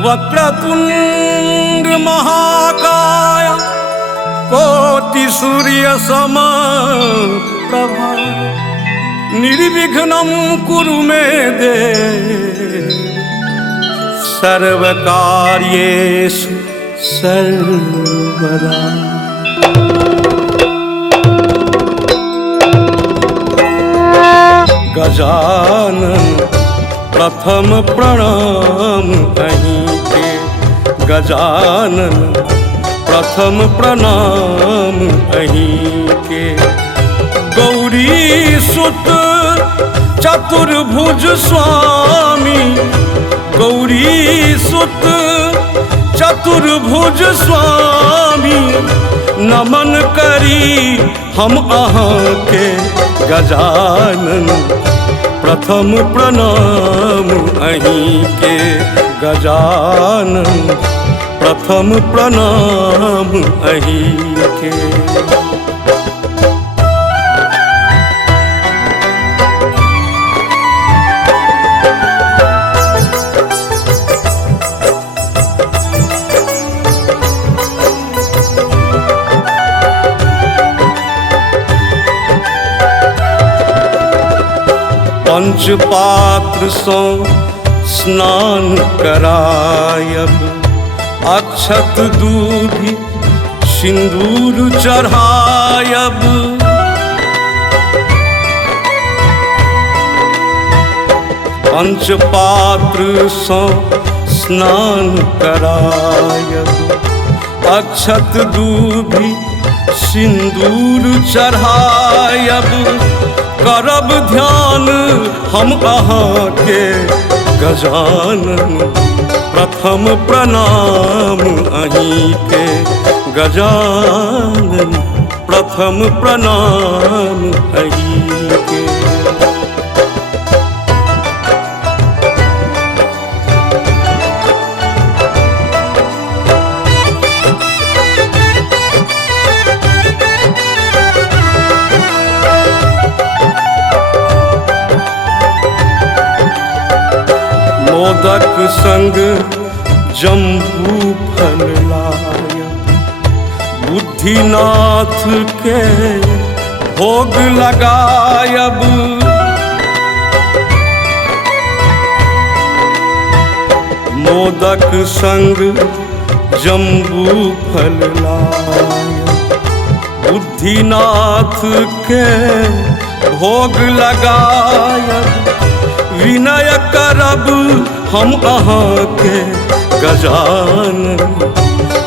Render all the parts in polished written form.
वक्रतुंड महाकाय कोटि सूर्य समप्रभा निर्विघ्नं कुरु मे देव सर्वकार्येषु सर्वदा। गजानन प्रथम प्रणाम कहीं के, गजानन प्रथम प्रणाम कहीं के। गौरी सुत चतुर्भुज स्वामी, गौरी सुत चतुर्भुज स्वामी, नमन करी हम अहाँ के। गजानन प्रथम प्रणाम अहीं के, गजानन प्रथम प्रणाम अहीं के। पंचपात्र सो स्नान करायब, अक्षत दूधि सिंदूर चढ़ायब। पंचपात्र सो स्नान करायब, अक्षत दूधि सिंदूर चढ़ायब। करब ध्यान हम अहाँ के, गजानन प्रथम प्रणाम अहीं के। गजानन प्रथम प्रणाम अहीं के। मोदक संग जम्बू फल लायब, बुद्धिनाथ के भोग लगायब। मोदक संग जम्बू फल लायब, बुद्धिनाथ के भोग लगायब। विनय करब हम अहाँ के, गजानन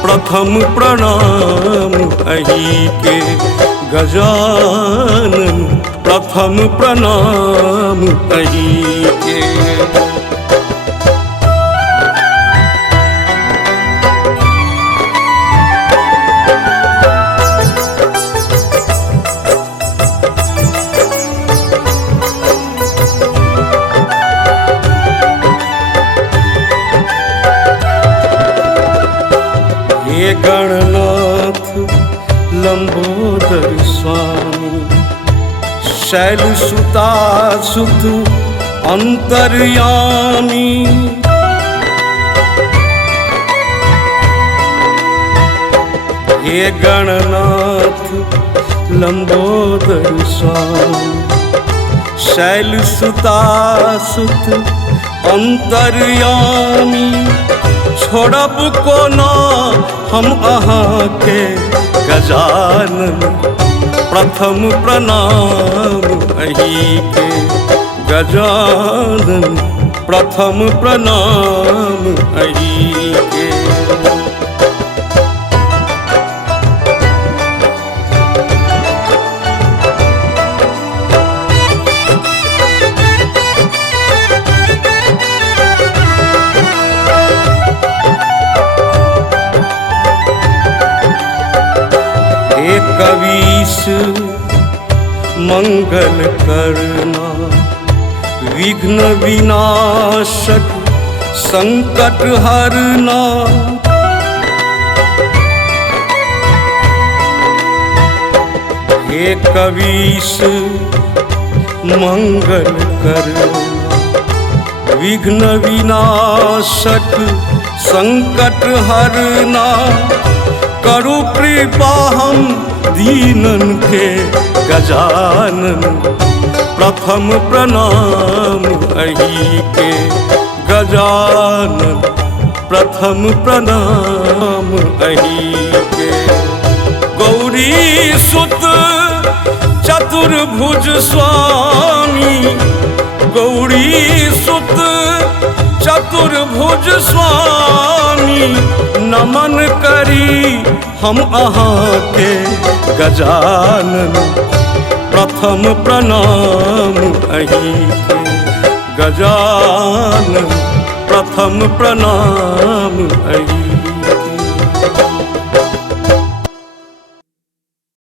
प्रथम प्रणाम अहीं के। गजानन प्रथम प्रणाम अहीं के। हे गणनाथ लंबोदर स्वामी, शैलसुतासुत अंतर्यामी। हे गणनाथ लंबोदर स्वामी, शैलसुतासुत अंतर्यामी। छोड़ब को ना हम अहाँ के, गजानन प्रथम प्रणाम अहीं के। गजानन प्रथम प्रणाम अहीं के। कवीश मंगल करना, विघ्न विनाशक संकट हरना। हे कवीश मंगल करना, विघ्न विनाशक संकट हरना, करु कृपा हम दीनन के गजानन, प्रथम प्रणाम अहि के गजानन, प्रथम प्रणाम अहि के। गौरी सुत चतुर्भुज स्वामी, गौरी सुत चतुर्भुज स्वामी, नमन करी हम अहाँ के गजानन, प्रथम प्रणाम अहि के गजानन, प्रथम प्रणाम अहि के।